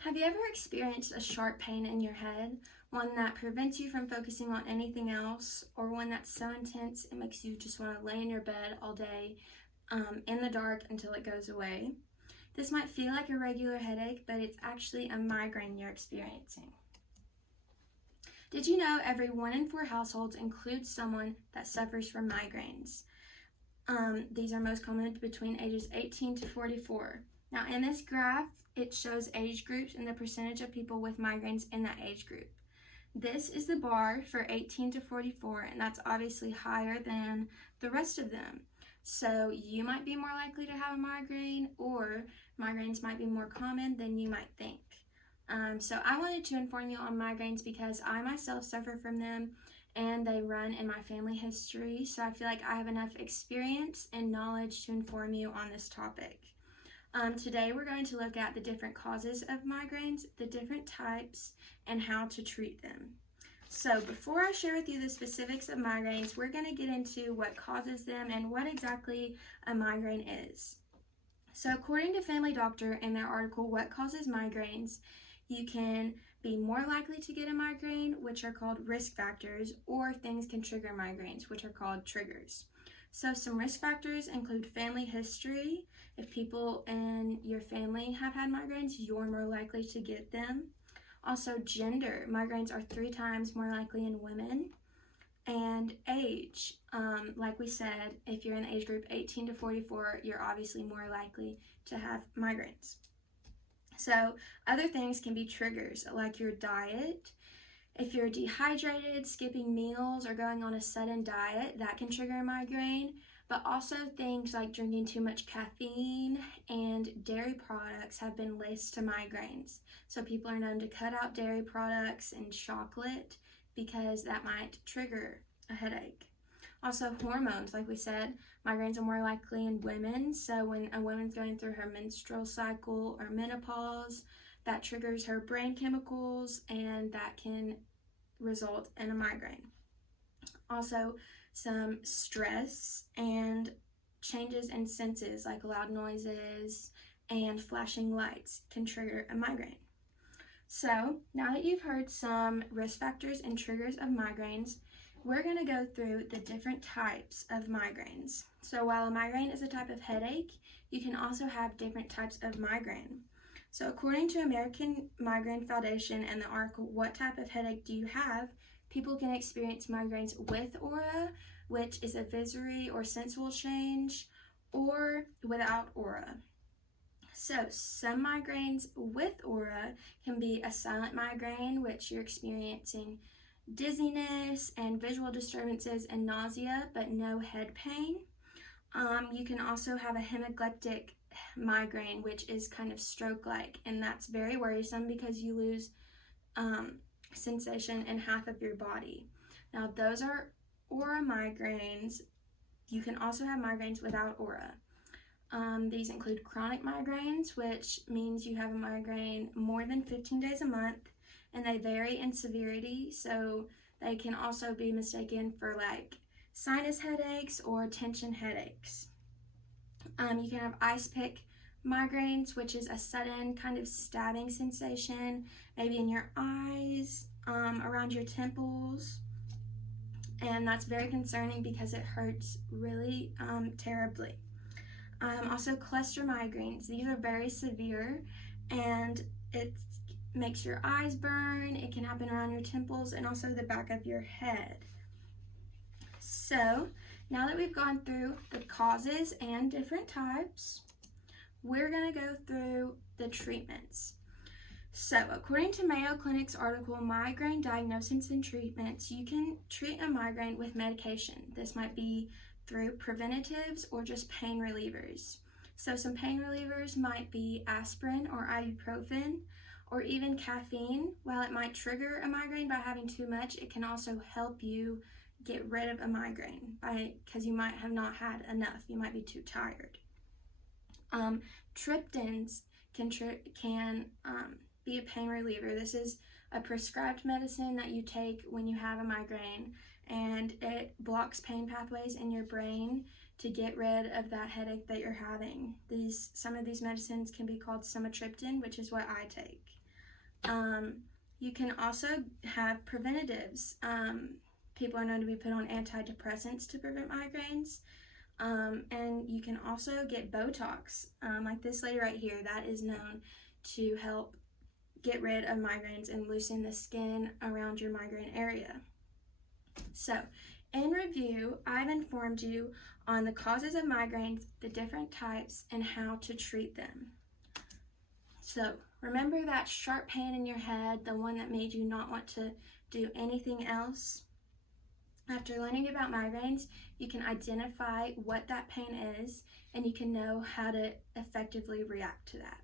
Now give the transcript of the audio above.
Have you ever experienced a sharp pain in your head? One that prevents you from focusing on anything else, or one that's so intense it makes you just want to lay in your bed all day in the dark until it goes away? This might feel like a regular headache, but it's actually a migraine you're experiencing. Did you know every 1 in 4 households includes someone that suffers from migraines? These are most common between ages 18 to 44. Now in this graph, it shows age groups and the percentage of people with migraines in that age group. This is the bar for 18 to 44, and that's obviously higher than the rest of them. So you might be more likely to have a migraine, or migraines might be more common than you might think. So I wanted to inform you on migraines because I myself suffer from them and they run in my family history. So I feel like I have enough experience and knowledge to inform you on this topic. Today we're going to look at the different causes of migraines, the different types, and how to treat them. So before I share with you the specifics of migraines, we're going to get into what causes them and what exactly a migraine is. So according to Family Doctor in their article, What Causes Migraines, you can be more likely to get a migraine, which are called risk factors, or things can trigger migraines, which are called triggers. So some risk factors include family history. If people in your family have had migraines, you're more likely to get them. Also gender. Migraines are 3 times more likely in women. And age. Like we said, if you're in the age group 18 to 44, you're obviously more likely to have migraines. So other things can be triggers, like your diet. If you're dehydrated, skipping meals, or going on a sudden diet, that can trigger a migraine. But also things like drinking too much caffeine and dairy products have been linked to migraines. So people are known to cut out dairy products and chocolate because that might trigger a headache. Also hormones, like we said, migraines are more likely in women. So when a woman's going through her menstrual cycle or menopause, that triggers her brain chemicals and that can result in a migraine. Also, some stress and changes in senses like loud noises and flashing lights can trigger a migraine. So now that you've heard some risk factors and triggers of migraines, we're going to go through the different types of migraines. So while a migraine is a type of headache, you can also have different types of migraine. So according to American Migraine Foundation and the article, What Type of Headache Do You Have?, people can experience migraines with aura, which is a visory or sensual change, or without aura. So some migraines with aura can be a silent migraine, which you're experiencing dizziness and visual disturbances and nausea, but no head pain. You can also have a hemiplegic migraine, which is kind of stroke-like, and that's very worrisome because you lose sensation in half of your body. Now those are aura migraines. You can also have migraines without aura. These include chronic migraines, which means you have a migraine more than 15 days a month, and they vary in severity, so they can also be mistaken for like sinus headaches or tension headaches. You can have ice pick migraines, which is a sudden kind of stabbing sensation, maybe in your eyes, around your temples, and that's very concerning because it hurts really terribly. Also cluster migraines. These are very severe, and it makes your eyes burn. It can happen around your temples and also the back of your head. So now that we've gone through the causes and different types, we're going to go through the treatments. So according to Mayo Clinic's article, Migraine Diagnosis and Treatments, you can treat a migraine with medication. This might be through preventatives or just pain relievers. So some pain relievers might be aspirin or ibuprofen, or even caffeine. While it might trigger a migraine by having too much, it can also help you get rid of a migraine because you might have not had enough. You might be too tired. Triptans can be a pain reliever. This is a prescribed medicine that you take when you have a migraine, and it blocks pain pathways in your brain to get rid of that headache that you're having. Some of these medicines can be called sumatriptan, which is what I take. You can also have preventatives. People are known to be put on antidepressants to prevent migraines. And you can also get Botox, like this lady right here, that is known to help get rid of migraines and loosen the skin around your migraine area. So, in review, I've informed you on the causes of migraines, the different types, and how to treat them. So, remember that sharp pain in your head, the one that made you not want to do anything else? After learning about migraines, you can identify what that pain is, and you can know how to effectively react to that.